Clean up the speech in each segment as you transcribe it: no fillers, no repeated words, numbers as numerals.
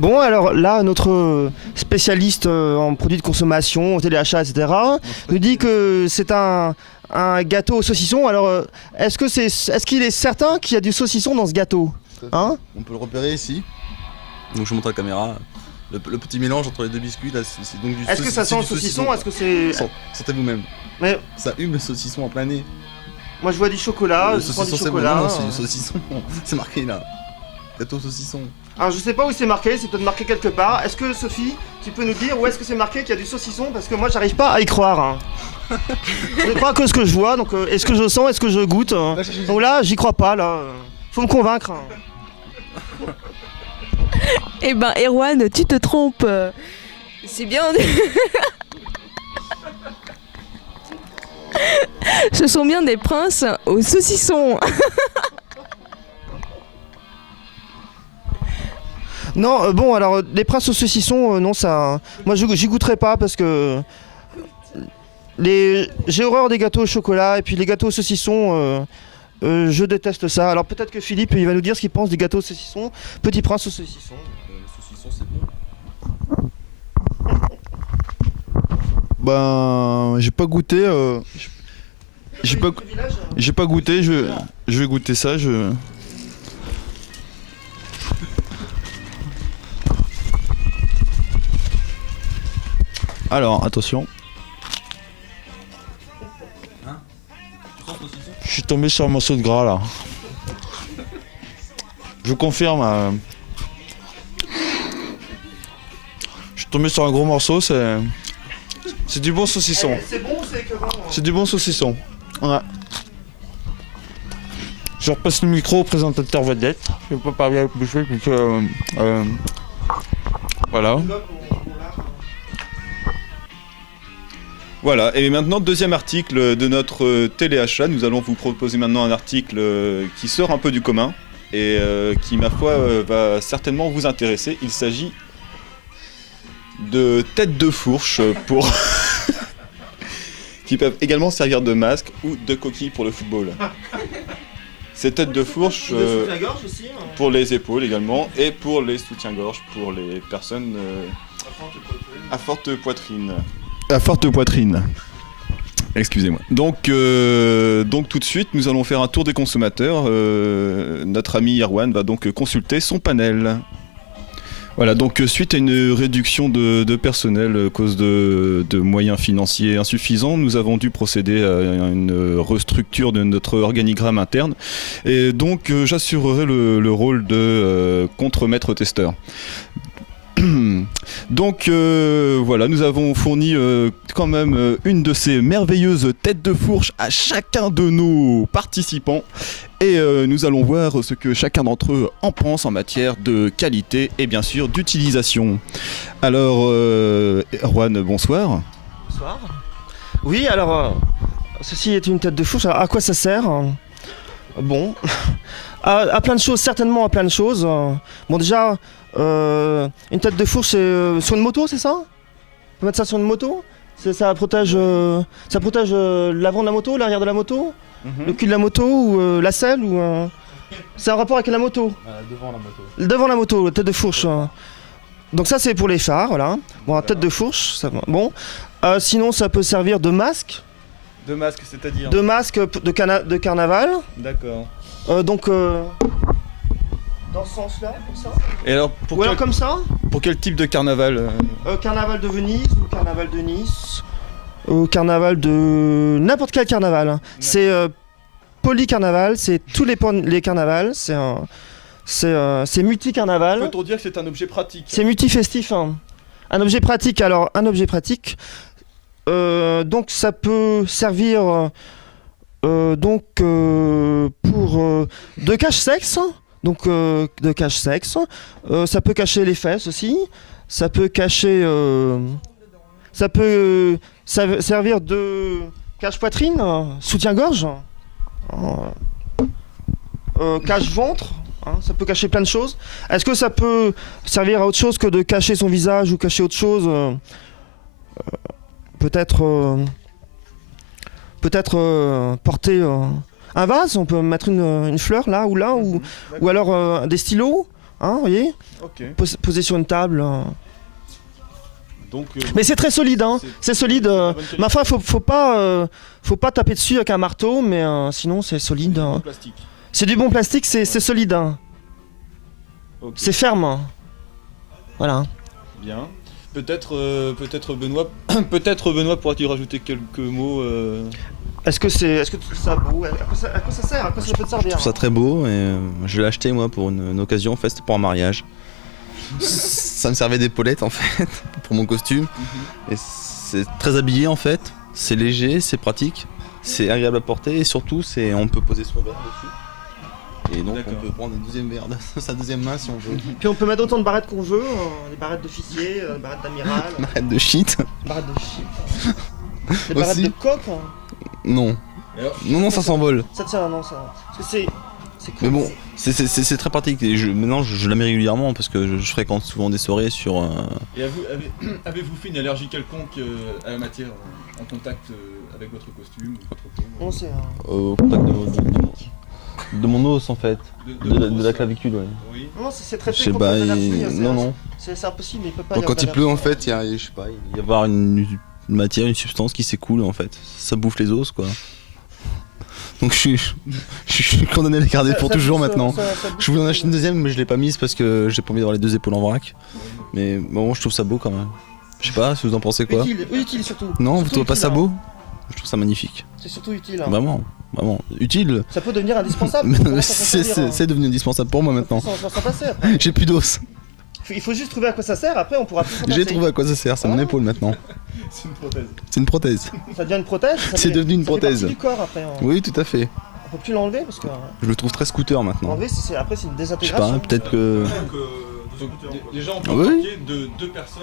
Bon, alors là, notre spécialiste en produits de consommation, au téléachat, etc., nous dit que c'est un gâteau au saucisson. Alors, est-ce qu'il est certain qu'il y a du saucisson dans ce gâteau, hein? On peut le repérer ici. Donc je montre à la caméra. Le petit mélange entre les deux biscuits, là, c'est donc du Est-ce que ça sent le saucisson? Est-ce que c'est... Sentez vous-même. Mais ça hume le saucisson en plein nez. moi, je vois du chocolat. Le Je sens saucisson, du c'est chocolat. bon, non, c'est du saucisson. C'est marqué là. Gâteau saucisson. Alors, je sais pas où c'est marqué. C'est peut-être marqué quelque part. Est-ce que Sophie, tu peux nous dire où est-ce que c'est marqué qu'il y a du saucisson? Parce que moi, j'arrive pas à y croire, hein. Je crois que ce que je vois. Donc, est-ce que je sens? Est-ce que je goûte? Donc là, j'y crois pas. Là, faut me convaincre, hein. Eh ben, Erwan, tu te trompes. C'est bien. Ce sont bien des princes au saucisson. Non, bon, alors les princes au saucisson, non, ça. Moi, j'y goûterai pas parce que j'ai horreur des gâteaux au chocolat et puis les gâteaux au saucisson, je déteste ça. Alors peut-être que Philippe, il va nous dire ce qu'il pense des gâteaux au saucisson. Petit prince au saucisson. Le saucisson, c'est bon. Ben, j'ai pas goûté. J'ai pas goûté. Je vais goûter ça. Alors, attention. Je suis tombé sur un morceau de gras là. Je confirme. Je suis tombé sur un gros morceau. C'est du bon saucisson. C'est bon ou c'est que bon? C'est du bon saucisson. Ouais. Je repasse le micro au présentateur vedette. Je vais pas parler avec Boucher puisque voilà. Voilà, et maintenant, deuxième article de notre téléachat. Nous allons vous proposer maintenant un article qui sort un peu du commun et qui, ma foi, va certainement vous intéresser. Il s'agit de têtes de fourche pour qui peuvent également servir de masque ou de coquille pour le football. Ces têtes de fourche Aussi, hein. pour les épaules également et pour les soutiens-gorge pour les personnes à forte poitrine. À forte poitrine. Excusez-moi. Donc tout de suite, nous allons faire un tour des consommateurs. Notre ami Erwan va donc consulter son panel. Voilà, donc suite à une réduction de personnel à cause de moyens financiers insuffisants, nous avons dû procéder à une restructure de notre organigramme interne. Et donc j'assurerai le rôle de contremaître testeur. Donc voilà, nous avons fourni quand même une de ces merveilleuses têtes de fourche à chacun de nos participants et nous allons voir ce que chacun d'entre eux en pense en matière de qualité et bien sûr d'utilisation. Alors Erwan, bonsoir. Bonsoir. Oui, alors ceci est une tête de fourche. Alors, à quoi ça sert? Bon, à plein de choses, certainement à plein de choses. Bon, déjà, une tête de fourche, c'est sur une moto, c'est ça? On peut mettre ça sur une moto? Ça protège l'avant de la moto, l'arrière de la moto, le cul de la moto ou la selle ou c'est un rapport avec la moto? Devant la moto. Devant la moto, tête de fourche. Donc ça c'est pour les phares, voilà. Bon, la tête de fourche, ça va. Bon. Sinon ça peut servir de masque. De masque, c'est-à-dire? De masque de carnaval. D'accord. Donc dans ce sens-là, comme ça. Et alors, Ou alors comme ça. pour quel type de carnaval Carnaval de Venise ou carnaval de Nice. Ou carnaval de... n'importe quel carnaval. C'est polycarnaval, c'est tous les carnavals. C'est multi-carnaval. Peut-on dire que c'est un objet pratique? C'est multifestif. Hein. Un objet pratique, alors un objet pratique. Donc ça peut servir pour de cache-sexe. Donc de cache-sexe. Ça peut cacher les fesses aussi. Ça peut cacher... ça peut servir de cache-poitrine, soutien-gorge, cache-ventre. Hein, ça peut cacher plein de choses. Est-ce que ça peut servir à autre chose que de cacher son visage ou cacher autre chose? Peut-être porter un vase, on peut mettre une fleur là, ou alors des stylos, Hein, vous voyez? Ok. Posé sur une table. Donc, Mais c'est très solide, hein. C'est solide. Mais enfin, faut pas taper dessus avec un marteau, mais sinon c'est solide. Hein. plastique. C'est du bon plastique, c'est solide. Hein. Ok. C'est ferme. Hein. Voilà. Bien. Peut-être Benoît, peut-être Benoît pourra-t-il rajouter quelques mots Est-ce que ça beau? À quoi ça sert? À quoi ça peut te Je servir? trouve ça très beau et je l'ai acheté moi pour une occasion, en fait c'était pour un mariage. Ça me servait d'épaulette en fait, pour mon costume. Et c'est très habillé en fait, c'est léger, c'est pratique, c'est agréable à porter et surtout on peut poser son verre dessus. Et donc D'accord. on peut prendre un deuxième verre de sa deuxième main si on veut. Puis on peut mettre autant de barrettes qu'on veut, des barrettes d'officier, des barrettes d'amiral, Arrête de shit. des barrettes de shit, des barrettes Aussi. de coq. Hein. Non. Alors, Non, ça s'envole. Ça tient, non, ça. Parce que c'est cool. Mais bon, c'est très pratique et maintenant je la mets régulièrement parce que je fréquente souvent des soirées sur... Et avez-vous fait une allergie quelconque à la matière en contact avec votre costume ou votre peau Non, c'est au contact de mon os en fait, de la clavicule, ouais. Oui. non, c'est très Je sais pas, non. C'est impossible, il peut pas. Donc quand il pleut en fait, il y a, je sais pas, il y avoir une matière, une substance qui s'écoule en fait. Ça bouffe les os quoi. Donc je suis condamné à les garder pour toujours maintenant. Je voulais en acheter une deuxième mais je l'ai pas mise parce que j'ai pas envie d'avoir les deux épaules en vrac. Mais bon, je trouve ça beau quand même. Je sais pas si vous en pensez quoi. Utile surtout. Non, vous Surtout trouvez pas utile, ça hein. beau? Je trouve ça magnifique. C'est surtout utile. Hein. Vraiment, vraiment. Utile. Ça peut devenir indispensable. Comment ça peut servir, hein. C'est devenu indispensable pour moi maintenant. On va s'en passer après. J'ai plus d'os. Il faut juste trouver à quoi ça sert, après on pourra plus s'en passer. J'ai trouvé à quoi ça sert, c'est mon Ah. épaule maintenant. C'est une prothèse. C'est une prothèse. Ça devient une prothèse. ça C'est fait- devenu une ça fait prothèse. partie du corps après. Oui, tout à fait. On peut plus l'enlever parce que Je le trouve très scooter maintenant. enlever, après c'est une Je sais désintégration. pas, peut-être que... Donc, déjà on peut Ah oui. parler de deux personnes,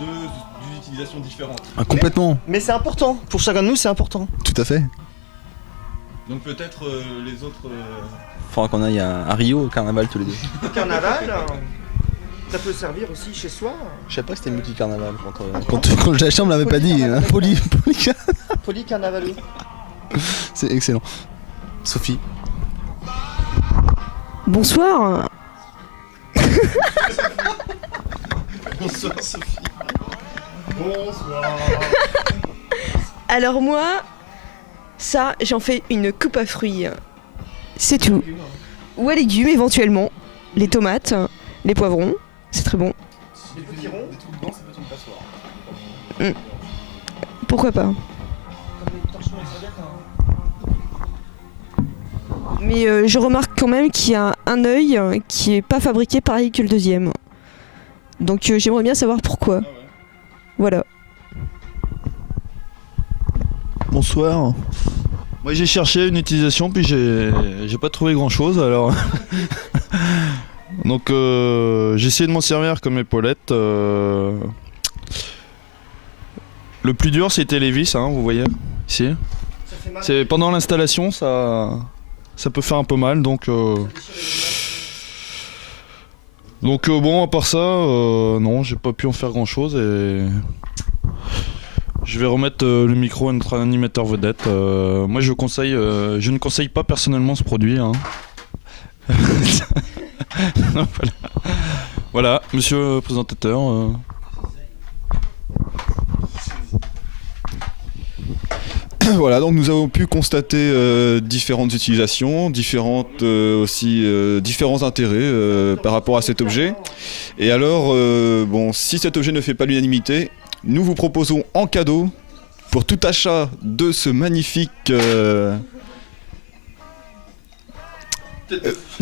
deux utilisations différentes. Ah, complètement, Mais c'est important. Pour chacun de nous, c'est important. tout à fait. Donc peut-être les autres... Faudra qu'on aille à Rio au carnaval tous les deux. Le carnaval, ça peut servir aussi chez soi. Je sais pas si c'était multi-carnaval quand je l'ai acheté on me l'avait pas dit. Hein. Polycarnavaleux. C'est excellent. Sophie. Bonsoir. Bonsoir Sophie. Bonsoir. Alors moi, ça, j'en fais une coupe à fruits. C'est tout. Ou à légumes éventuellement. Les tomates, les poivrons, c'est très bon. Les petits ronds. Pourquoi pas? Comme les torchons et serviettes, hein. Mais je remarque quand même qu'il y a un œil qui est pas fabriqué pareil que le deuxième. Donc j'aimerais bien savoir pourquoi. Voilà. Bonsoir. Moi j'ai cherché une utilisation puis j'ai pas trouvé grand chose alors. Donc j'ai essayé de m'en servir comme épaulette. Le plus dur c'était les vis, hein, vous voyez ici. Ça fait mal. C'est pendant l'installation ça peut faire un peu mal donc bon, à part ça, non, j'ai pas pu en faire grand chose et je vais remettre le micro à notre animateur vedette. Moi, je ne conseille pas personnellement ce produit. Hein. Voilà, monsieur le présentateur. Voilà, donc nous avons pu constater différentes utilisations, différents intérêts par rapport à cet objet. Et alors, bon, si cet objet ne fait pas l'unanimité, nous vous proposons en cadeau, pour tout achat de ce magnifique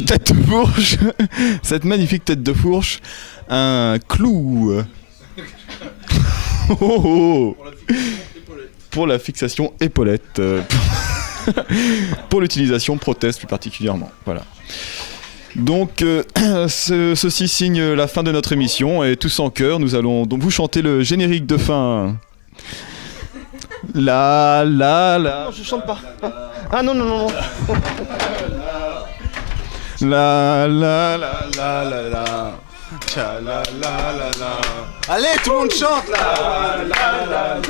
tête de fourche, cette magnifique tête de fourche, un clou. Oh, oh, oh. Pour la fixation épaulette, pour l'utilisation prothèse plus particulièrement. Voilà. Donc ceci signe la fin de notre émission et tous en chœur, nous allons donc vous chanter le générique de fin. La la la. Non, je chante pas. Ah non, non, non, non. La la la la la la. Tcha la la la la. Allez, tout le monde chante là. Ah, la, la.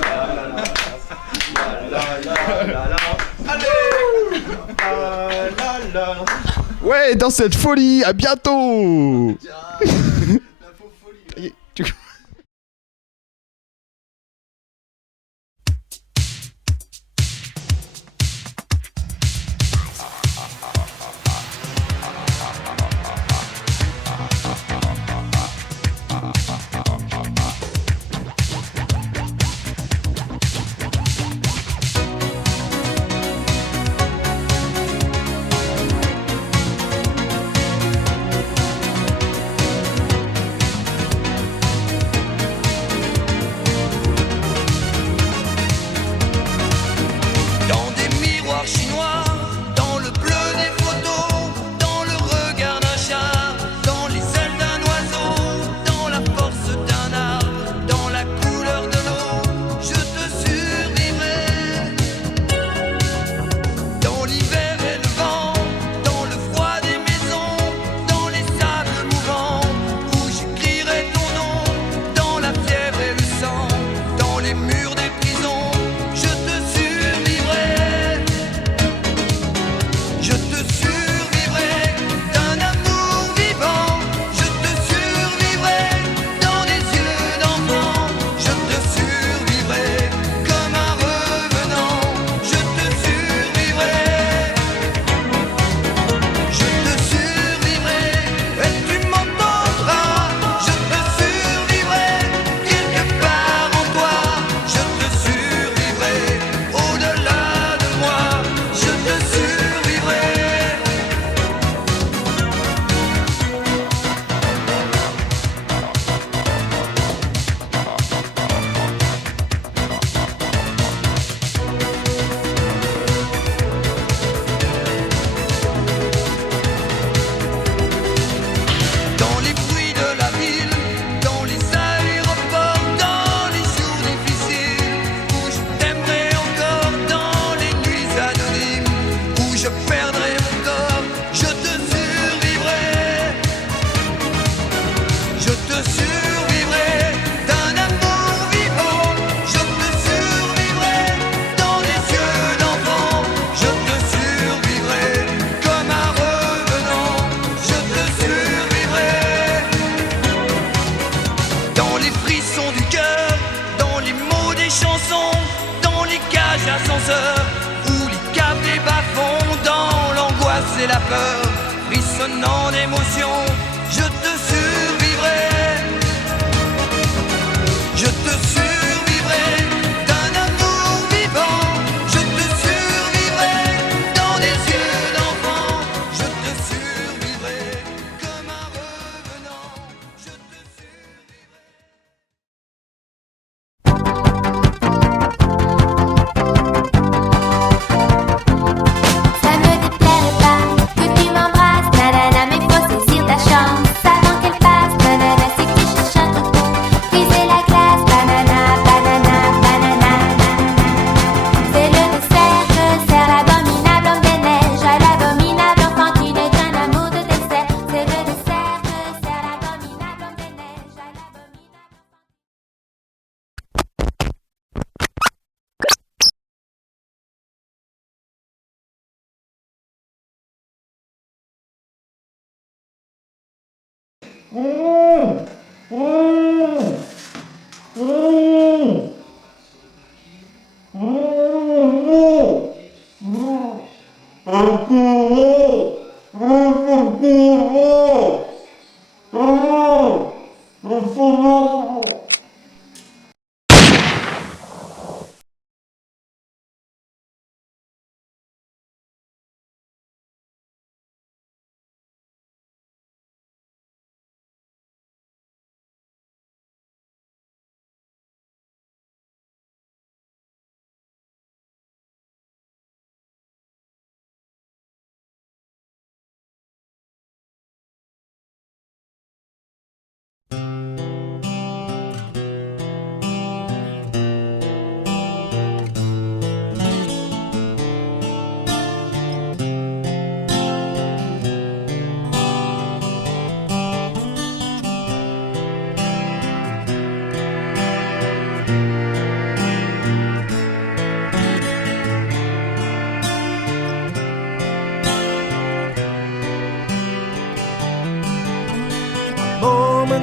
Ouais, dans cette folie, à bientôt. Dans des miroirs chinois, dans le bleu des photos, dans le regard d'un chat, dans les ailes d'un oiseau, dans la force d'un arbre, dans la couleur de l'eau, je te survivrai. Dans l'hiver et le vent, dans le froid des maisons, dans les sables mouvants, où j'écrirai ton nom, dans la fièvre et le sang, dans les murs des prisons, je te survivrai. Je te survivrai d'un amour vivant. Je te survivrai dans des yeux d'enfant. Je te survivrai comme un revenant. Je te survivrai. Je te survivrai et tu m'entendras. Je te survivrai quelque part en toi. Je te survivrai au-delà de moi. Je te survivrai. Dans les bruits de la ville, dans les aéroports, dans les jours difficiles, où je t'aimerai encore, dans les nuits anonymes, où je perdrai mon corps, je te survivrai. Je te survivrai d'un amour vivant. Je te survivrai dans des yeux d'enfant. Je te survivrai comme un revenant. Je te survivrai dans les frissons du cœur, dans les mots des chansons, dans les cages ascenseurs, où les caves des bas-fonds, dans l'angoisse et la peur, frissonnant d'émotion, je te survivrai. Je te survivrai d'un amour vivant. Je te survivrai dans des yeux d'enfant. Je te survivrai comme un revenant. Je te survivrai. Ça me déplairait pas que tu m'embrasses, nanana, mais faut saisir ta chance avant qu'elle passe, nanana, c'est que tu cherches un truc pour briser la glace, banana, banana, banana, c'est le dessert, l'abominable homme des neiges, à l'abominable enfant qui n'est qu'un amour de dessert, c'est le dessert, l'abominable homme des neiges, à l'abominable.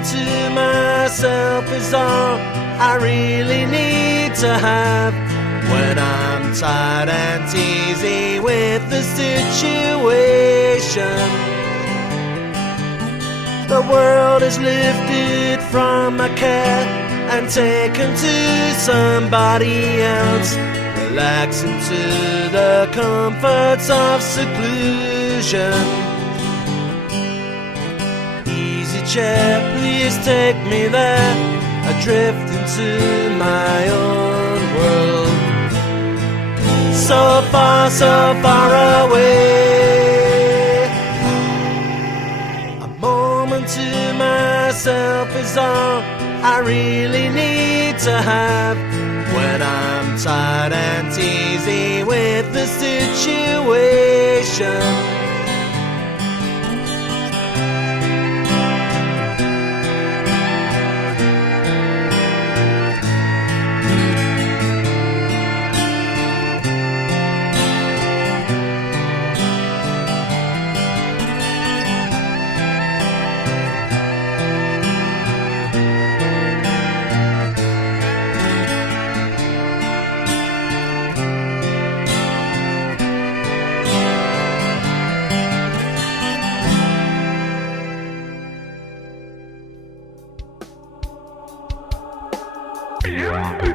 moment to myself is all I really need to have when I'm tired and easy with the situation. The world is lifted from my care and taken to somebody else. Relax into the comforts of seclusion. Easy chair, please take me there. Adrift into my own world. So far away. A moment to myself is all I really need to have when I'm tired and easy with the situation. Beyond the